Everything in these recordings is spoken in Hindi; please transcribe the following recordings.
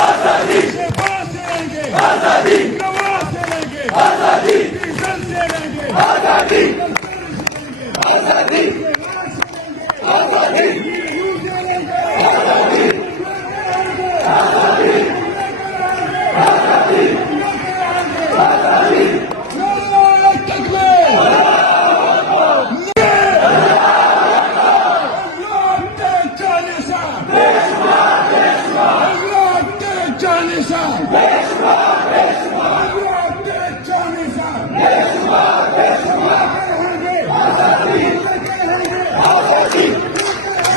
आजादी से बात से रहेंगे, आजादी नवाज से रहेंगे, आजादी किशन से रहेंगे, आजादी आजादी आजादी आजादी आजादी आजादी आजादी से बात से रहेंगे, आजादी नवाज से रहेंगे, आजादी किशन से रहेंगे, आजादी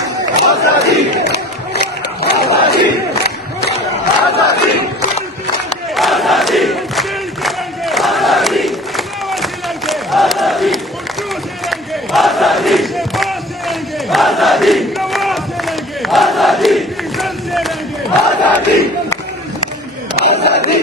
आजादी आजादी आजादी आजादी आजादी आजादी आजादी से बात से रहेंगे, आजादी नवाज से रहेंगे, आजादी किशन से रहेंगे, आजादी आजादी आजादी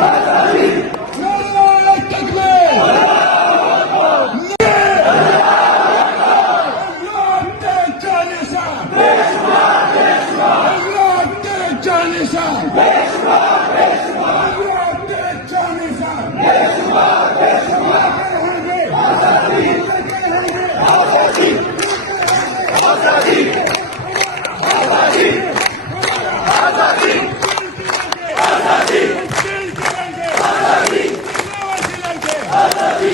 आजादी आजादी आजादी आजादी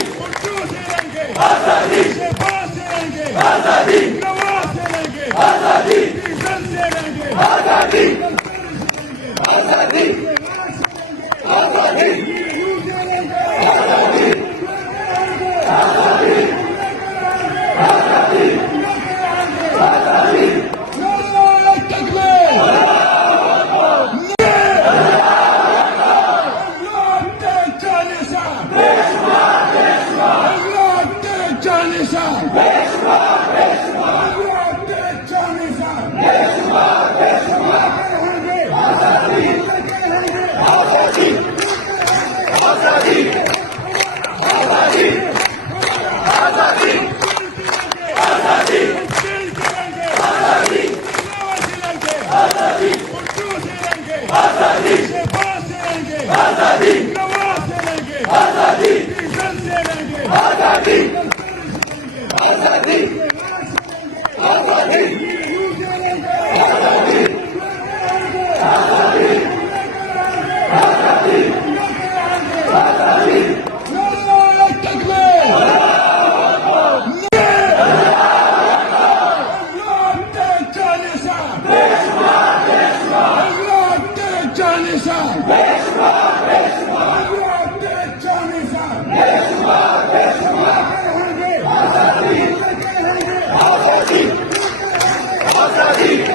आजादी से बात से रहेंगे, आजादी नवाज से रहेंगे, आजादी किशन से रहेंगे, आजादी आजादी आजादी आजादी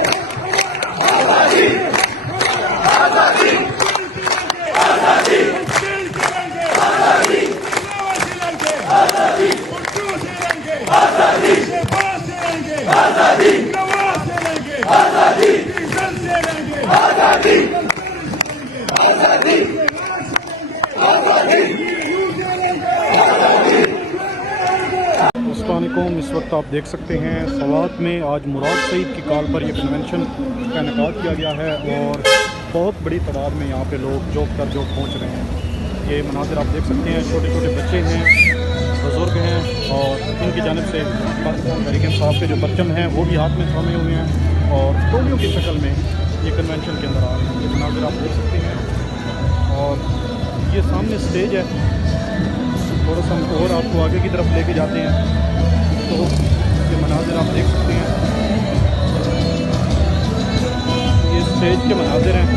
आजादी आजादी आजादी आजादी से बात से रहेंगे, आजादी नवाज से रहेंगे, आजादी किशन से रहेंगे, आजादी आजादी आजादी आजादी। अस्सलामुअलैकुम। इस वक्त आप देख सकते हैं सवात में आज मुराद सईद की कॉल पर यह कन्वेंशन का इनेकाद किया गया है और बहुत बड़ी तादाद में यहाँ पे लोग जोक कर जोक पहुँच रहे हैं। ये मनाजिर आप देख सकते हैं, छोटे छोटे बच्चे हैं, बुज़ुर्ग हैं और इनकी जानिब से पाकिस्तान तहरीक इंसाफ के जो परचम हैं वो भी हाथ में थामे हुए हैं और टोलियों की शक्ल में ये कन्वेंशन के अंदर आ रहे हैं। ये मनाजिर आप देख सकते हैं और ये सामने स्टेज है। थोड़ा सा और आपको आगे की तरफ लेके जाते हैं तो ये मनाजिर आप देख सकते हैं, ये स्टेज के मनाजिर हैं।